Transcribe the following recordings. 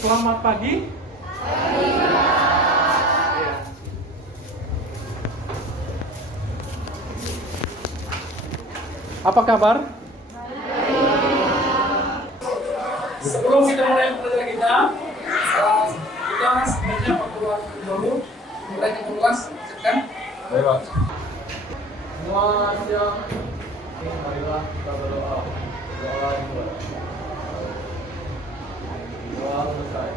Selamat pagi. Apa kabar? Sebelum kita mulai pelajaran kita sebenarnya perkeluar dulu. Mulai ke kelas, siapkan. Baik, Pak. Semua siap. Marilah kita berdoa. Doa dimulai. Doa selesai.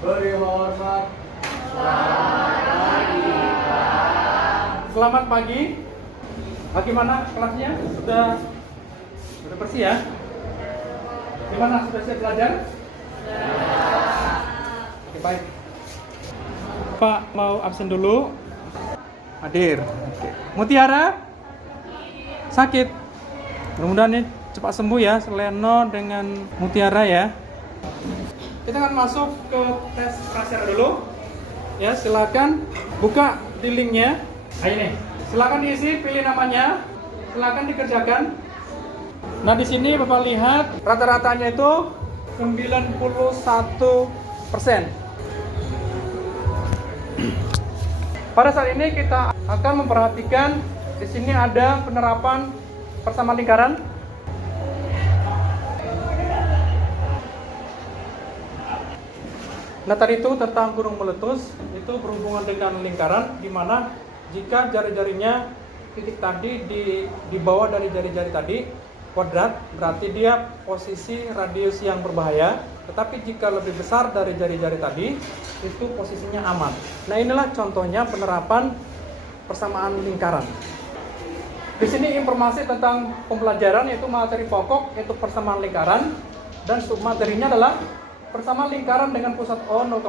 Beri hormat. Selamat pagi. Bagaimana kelasnya? Sudah bersih ya? Gimana? Sudah siap belajar? Oke, baik. Pak mau absen dulu. Hadir. Oke. Mutiara? Sakit? Mudah-mudahan ini cepat sembuh ya, Seleno dengan Mutiara ya. Kita akan masuk ke tes prasarat dulu. Ya, silakan buka di linknya. Nah, ini. Silakan diisi, pilih namanya. Silakan dikerjakan. Nah, di sini Bapak lihat rata-ratanya itu 91%. Pada saat ini kita akan memperhatikan di sini ada penerapan persamaan lingkaran. Nah, tadi itu tentang gunung meletus itu berhubungan dengan lingkaran, di mana jika jari-jarinya titik tadi di bawah dari jari-jari tadi kuadrat, berarti dia posisi radius yang berbahaya. Tetapi jika lebih besar dari jari-jari tadi, itu posisinya aman. Nah, inilah contohnya penerapan persamaan lingkaran. Di sini informasi tentang pembelajaran yaitu materi pokok yaitu persamaan lingkaran, dan submaterinya adalah persamaan lingkaran dengan pusat O 0,0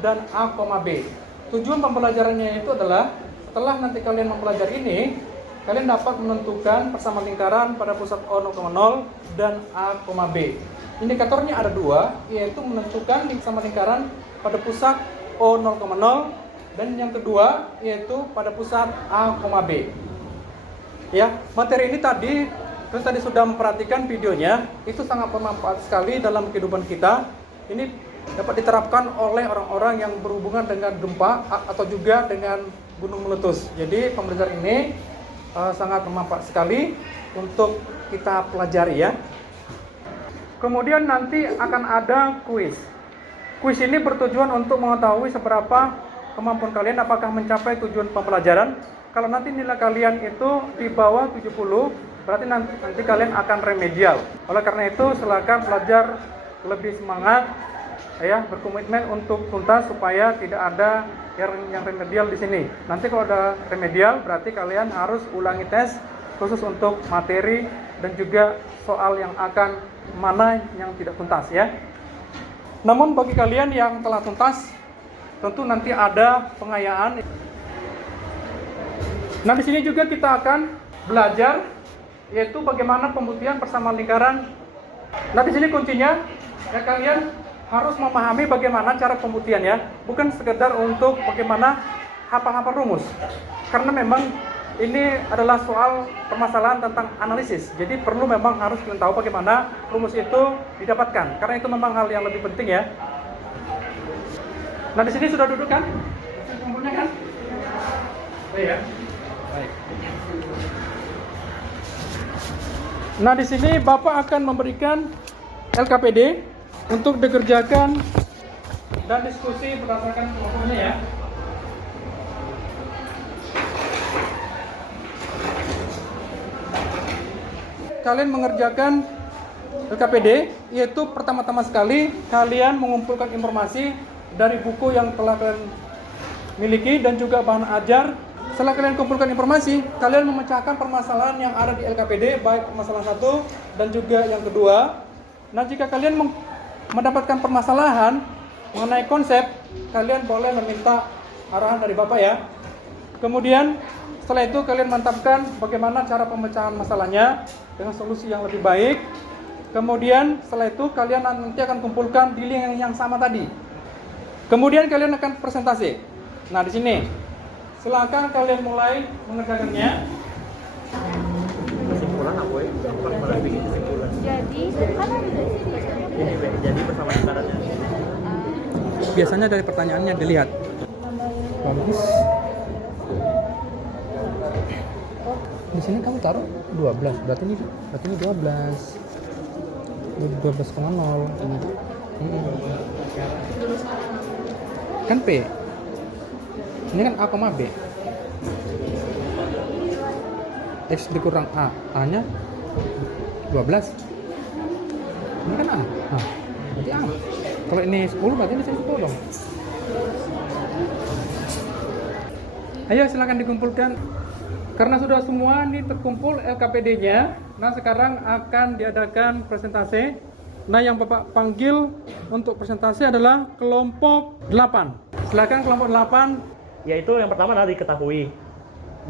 dan A, B. Tujuan pembelajarannya itu adalah setelah nanti kalian mempelajari ini, kalian dapat menentukan persamaan lingkaran pada pusat O 0,0 dan A, B. Indikatornya ada dua, yaitu menentukan persamaan lingkaran pada pusat O 0,0 dan yang kedua yaitu pada pusat A, B. Ya, materi ini tadi sudah memperhatikan videonya, itu sangat bermanfaat sekali dalam kehidupan kita. Ini dapat diterapkan oleh orang-orang yang berhubungan dengan gempa atau juga dengan gunung meletus. Jadi pembelajaran ini sangat bermanfaat sekali untuk kita pelajari ya. Kemudian nanti akan ada kuis. Kuis ini bertujuan untuk mengetahui seberapa kemampuan kalian, apakah mencapai tujuan pembelajaran. Kalau nanti nilai kalian itu di bawah 70, berarti nanti kalian akan remedial. Oleh karena itu silakan belajar lebih semangat ya, berkomitmen untuk tuntas supaya tidak ada yang remedial di sini. Nanti kalau ada remedial berarti kalian harus ulangi tes khusus untuk materi dan juga soal yang akan mana yang tidak tuntas ya. Namun bagi kalian yang telah tuntas, tentu nanti ada pengayaan. Nah, di sini juga kita akan belajar yaitu bagaimana pembuktian persamaan lingkaran. Nah, di sini kuncinya ya, kalian harus memahami bagaimana cara pembuktian ya, bukan sekedar untuk bagaimana hafal-hafal rumus. Karena memang ini adalah soal permasalahan tentang analisis. Jadi perlu memang harus kalian tahu bagaimana rumus itu didapatkan. Karena itu memang hal yang lebih penting ya. Nah, di sini sudah duduk kan? Kumpulnya kan? Ya. Baik. Nah, di sini Bapak akan memberikan LKPD untuk dikerjakan dan diskusi berdasarkan kelompoknya ya. Kalian mengerjakan LKPD, yaitu pertama-tama sekali kalian mengumpulkan informasi dari buku yang telah kalian miliki dan juga bahan ajar. Setelah kalian kumpulkan informasi, kalian memecahkan permasalahan yang ada di LKPD, baik permasalahan 1 dan juga yang kedua. Nah, jika kalian mendapatkan permasalahan mengenai konsep, kalian boleh meminta arahan dari Bapak ya. Kemudian setelah itu kalian mantapkan bagaimana cara pemecahan masalahnya dengan solusi yang lebih baik. Kemudian setelah itu kalian nanti akan kumpulkan di link yang sama tadi. Kemudian kalian akan presentasi. Nah, di sini silakan kalian mulai mengerjakannya. Kesimpulan apa ya? Bukan malah bikin kesimpulan. Jadi, kan ada di sini. Jadi persamaan lingkarannya. biasanya dari pertanyaannya dilihat. Bagus. Di sini kamu taruh 12, berarti ini 12. 12,0. Kan P. Ini kan A, B. X dikurang A, A-nya 12. Ini kan A. Nah, berarti A. Kalau ini 10, berarti ini 10 dong. Ayo silakan dikumpulkan. Karena sudah semua ini terkumpul LKPD-nya, nah sekarang akan diadakan presentasi. Nah, yang Bapak panggil untuk presentasi adalah kelompok 8. Silakan kelompok 8. Yaitu yang pertama adalah diketahui.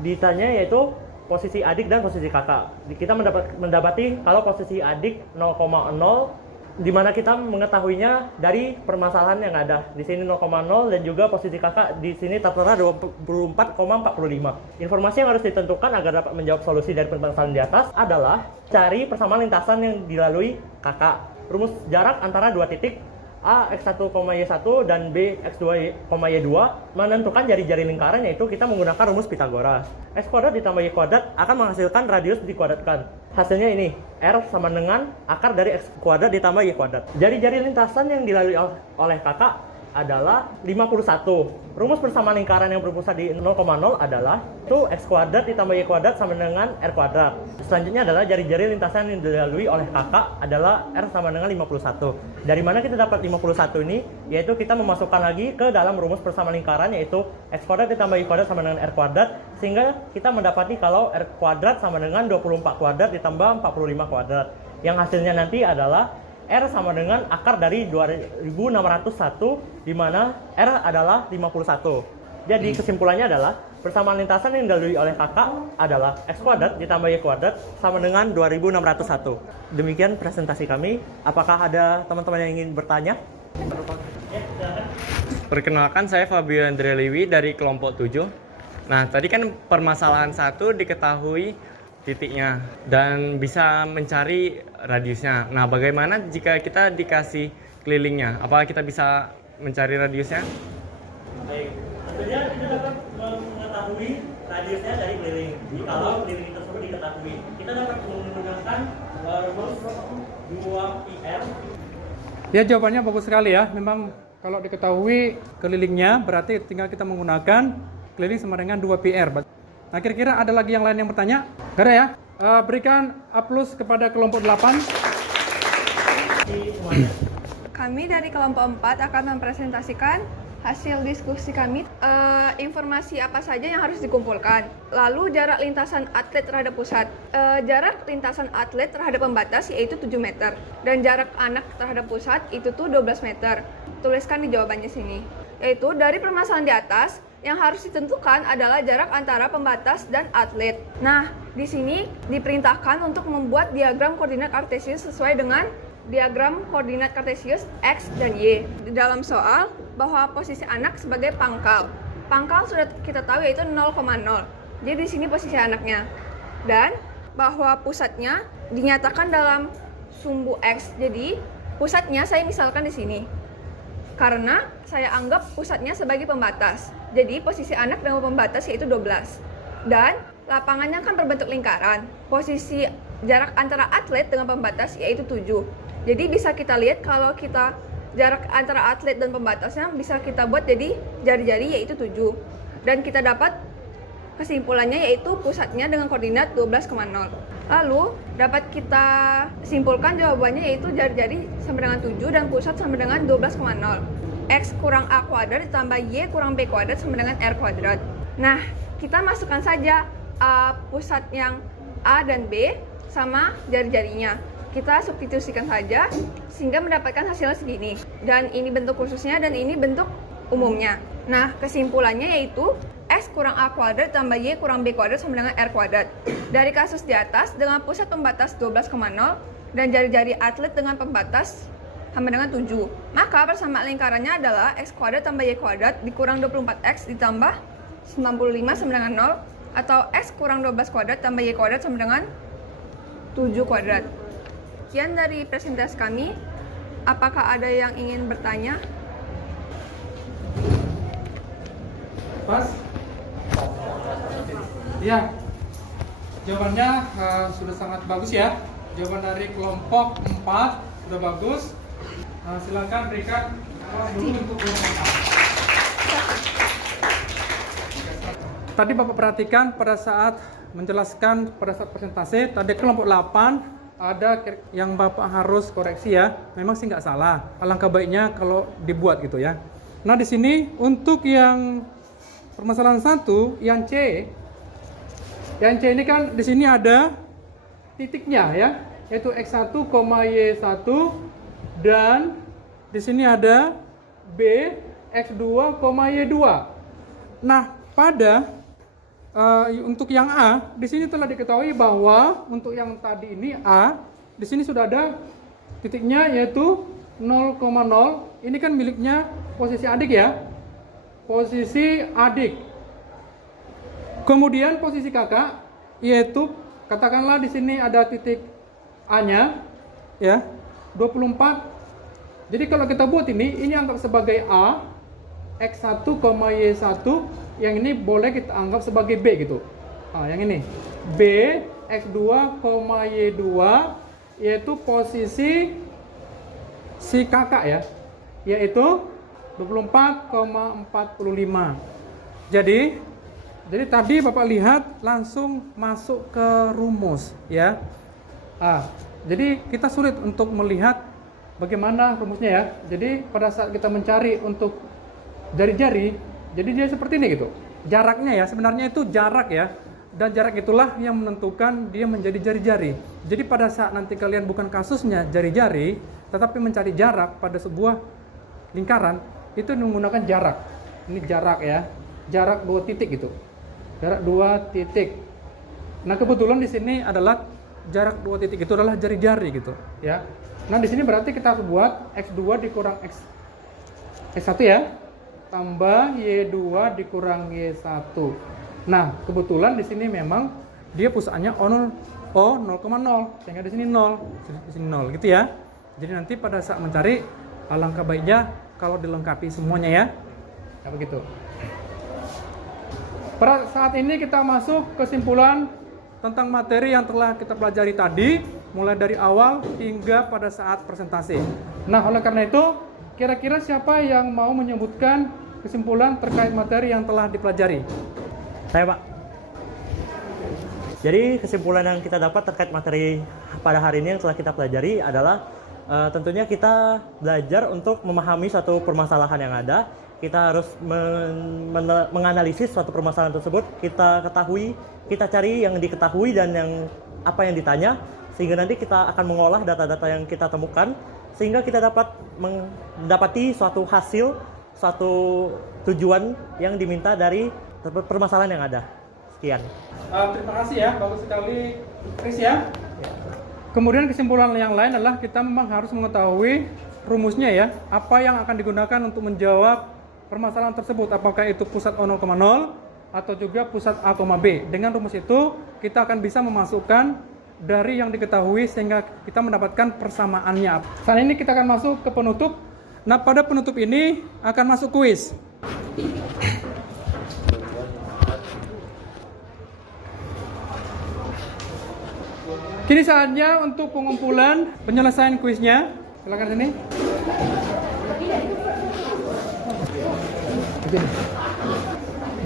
Ditanya yaitu posisi adik dan posisi kakak. Kita mendapati kalau posisi adik 0,0, di mana kita mengetahuinya dari permasalahan yang ada. Di sini 0,0 dan juga posisi kakak di sini tertera 24,45. Informasi yang harus ditentukan agar dapat menjawab solusi dari permasalahan di atas adalah cari persamaan lintasan yang dilalui kakak. Rumus jarak antara dua titik A x1, y1 dan B x2, y2 menentukan jari-jari lingkaran, yaitu kita menggunakan rumus Pythagoras. X kuadrat ditambah y kuadrat akan menghasilkan radius dikuadratkan. Hasilnya ini, R sama dengan akar dari x kuadrat ditambah y kuadrat. Jari-jari lintasan yang dilalui oleh kakak adalah 51. Rumus persamaan lingkaran yang berpusat di 0,0 adalah itu x kuadrat ditambah y kuadrat sama dengan r kuadrat. Selanjutnya adalah jari-jari lintasan yang dilalui oleh kakak adalah r sama dengan 51. Dari mana kita dapat 51 ini? Yaitu kita memasukkan lagi ke dalam rumus persamaan lingkaran, yaitu x kuadrat ditambah y kuadrat sama dengan r kuadrat, sehingga kita mendapati kalau r kuadrat sama dengan 24 kuadrat ditambah 45 kuadrat. Yang hasilnya nanti adalah R sama dengan akar dari 2601, di mana R adalah 51. Jadi kesimpulannya adalah persamaan lintasan yang dilalui oleh kakak adalah X kuadrat ditambah Y kuadrat sama dengan 2601. Demikian presentasi kami. Apakah ada teman-teman yang ingin bertanya? Perkenalkan, saya Fabio Andrea Liwi dari kelompok 7. Nah, tadi kan permasalahan 1 diketahui titiknya dan bisa mencari radiusnya. Nah, bagaimana jika kita dikasih kelilingnya? Apakah kita bisa mencari radiusnya? Baik, tentunya kita dapat mengetahui radiusnya dari keliling. Kalau keliling tersebut diketahui, kita dapat menggunakan rumus 2πr. Ya, jawabannya bagus sekali ya. Memang kalau diketahui kelilingnya, berarti tinggal kita menggunakan keliling sama dengan 2πr. Nah, kira-kira ada lagi yang lain yang bertanya? Gak ada ya? Berikan A+ kepada kelompok 8. Kami dari kelompok 4 akan mempresentasikan hasil diskusi kami. Informasi apa saja yang harus dikumpulkan. Lalu jarak lintasan atlet terhadap pusat. Jarak lintasan atlet terhadap pembatas yaitu 7 meter. Dan jarak anak terhadap pusat itu tuh 12 meter. Tuliskan di jawabannya sini. Yaitu dari permasalahan di atas, yang harus ditentukan adalah jarak antara pembatas dan atlet. Nah, di sini diperintahkan untuk membuat diagram koordinat kartesius sesuai dengan diagram koordinat kartesius X dan Y. Di dalam soal, bahwa posisi anak sebagai pangkal. Pangkal sudah kita tahu yaitu 0,0. Jadi di sini posisi anaknya. Dan bahwa pusatnya dinyatakan dalam sumbu X. Jadi pusatnya saya misalkan di sini. Karena saya anggap pusatnya sebagai pembatas. Jadi posisi anak dengan pembatas yaitu 12. Dan lapangannya kan berbentuk lingkaran. Posisi jarak antara atlet dengan pembatas yaitu 7. Jadi bisa kita lihat kalau kita jarak antara atlet dan pembatasnya bisa kita buat jadi jari-jari yaitu 7. Dan kita dapat kesimpulannya yaitu pusatnya dengan koordinat 12,0. Lalu dapat kita simpulkan jawabannya yaitu jari-jari sama dengan 7 dan pusat sama dengan 12,0. X kurang A kuadrat ditambah Y kurang B kuadrat sama dengan R kuadrat. Nah, kita masukkan saja pusat yang A dan B sama jari-jarinya. Kita substitusikan saja sehingga mendapatkan hasil segini. Dan ini bentuk khususnya dan ini bentuk umumnya. Nah, kesimpulannya yaitu X kurang A kuadrat tambah Y kurang B kuadrat sama dengan R kuadrat. Dari kasus di atas, dengan pusat pembatas 12,0 dan jari-jari atlet dengan pembatas sama dengan 7. Maka persamaan lingkarannya adalah X kuadrat tambah Y kuadrat dikurang 24X ditambah 95 sama dengan 0. Atau X kurang 12 kuadrat tambah Y kuadrat sama dengan 7 kuadrat. Sekian dari presentasi kami. Apakah ada yang ingin bertanya? Pas? Ya, jawabannya sudah sangat bagus ya. Jawaban dari kelompok 4 sudah bagus. Silakan berikan dulu untuk kelompok 4. Tadi Bapak perhatikan pada saat menjelaskan pada saat presentasi, tadi kelompok 8 ada yang Bapak harus koreksi ya. Memang sih nggak salah. Alangkah baiknya kalau dibuat gitu ya. Nah di sini untuk yang permasalahan 1, yang C ini kan di sini ada titiknya ya, yaitu x1, y1 dan di sini ada b x2, y2. Nah pada untuk yang A, di sini telah diketahui bahwa untuk yang tadi ini A, di sini sudah ada titiknya yaitu 0,0. Ini kan miliknya posisi adik ya, posisi adik. Kemudian posisi kakak, yaitu katakanlah di sini ada titik A-nya, ya 24. Jadi kalau kita buat ini anggap sebagai A, x1, y1. Yang ini boleh kita anggap sebagai B gitu. Yang ini B x2, y2 yaitu posisi si kakak ya, yaitu 24,45. Jadi tadi Bapak lihat langsung masuk ke rumus ya. Jadi kita sulit untuk melihat bagaimana rumusnya ya. Jadi pada saat kita mencari untuk jari-jari, jadi dia seperti ini gitu. Jaraknya ya, sebenarnya itu jarak ya. Dan jarak itulah yang menentukan dia menjadi jari-jari. Jadi pada saat nanti kalian bukan kasusnya jari-jari, tetapi mencari jarak pada sebuah lingkaran, itu menggunakan jarak. Ini jarak ya. Jarak 2 titik gitu. Jarak 2 titik. Nah, kebetulan di sini adalah jarak 2 titik itu adalah jari-jari gitu, ya. Nah, di sini berarti kita harus buat x2 dikurang x1 ya. Tambah y2 dikurang y1. Nah, kebetulan di sini memang dia pusatnya 0,0 sehingga di sini 0, di sini 0 gitu ya. Jadi nanti pada saat mencari alangkah baiknya kalau dilengkapi semuanya ya. Ya begitu. Pada saat ini kita masuk kesimpulan tentang materi yang telah kita pelajari tadi mulai dari awal hingga pada saat presentasi. Nah, oleh karena itu kira-kira siapa yang mau menyebutkan kesimpulan terkait materi yang telah dipelajari? Saya, Pak. Jadi kesimpulan yang kita dapat terkait materi pada hari ini yang telah kita pelajari adalah tentunya kita belajar untuk memahami suatu permasalahan yang ada. Kita harus menganalisis suatu permasalahan tersebut. Kita ketahui, kita cari yang diketahui dan yang apa yang ditanya, sehingga nanti kita akan mengolah data-data yang kita temukan sehingga kita dapat mendapati suatu hasil, suatu tujuan yang diminta dari permasalahan yang ada. Sekian. Terima kasih ya, bagus sekali Chris ya. Kemudian kesimpulan yang lain adalah kita memang harus mengetahui rumusnya ya, apa yang akan digunakan untuk menjawab permasalahan tersebut, apakah itu pusat O0,0 atau juga pusat A, B. Dengan rumus itu kita akan bisa memasukkan dari yang diketahui sehingga kita mendapatkan persamaannya. Saat ini kita akan masuk ke penutup. Nah, pada penutup ini akan masuk kuis. Kini saatnya untuk pengumpulan penyelesaian kuisnya. Silakan sini.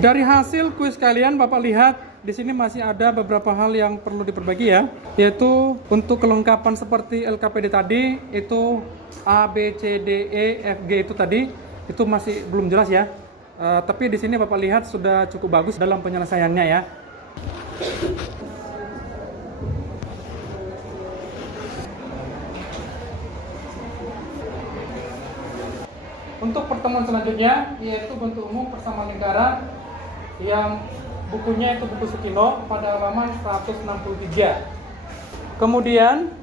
Dari hasil kuis kalian, Bapak lihat di sini masih ada beberapa hal yang perlu diperbaiki ya, yaitu untuk kelengkapan seperti LKPD tadi, itu A, B, C, D, E, F, G itu tadi, itu masih belum jelas ya. Tapi di sini Bapak lihat sudah cukup bagus dalam penyelesaiannya ya. Untuk pertemuan selanjutnya, yaitu bentuk umum persamaan lingkaran yang bukunya itu buku Sukino pada halaman 163. Kemudian,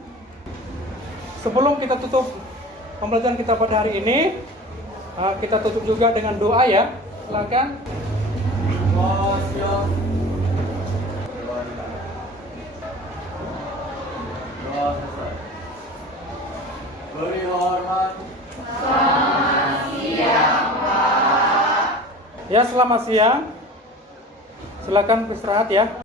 sebelum kita tutup pembelajaran kita pada hari ini, kita tutup juga dengan doa ya. Silakan. Beri hormat. Ya, Ya, selamat siang. Silakan beristirahat ya.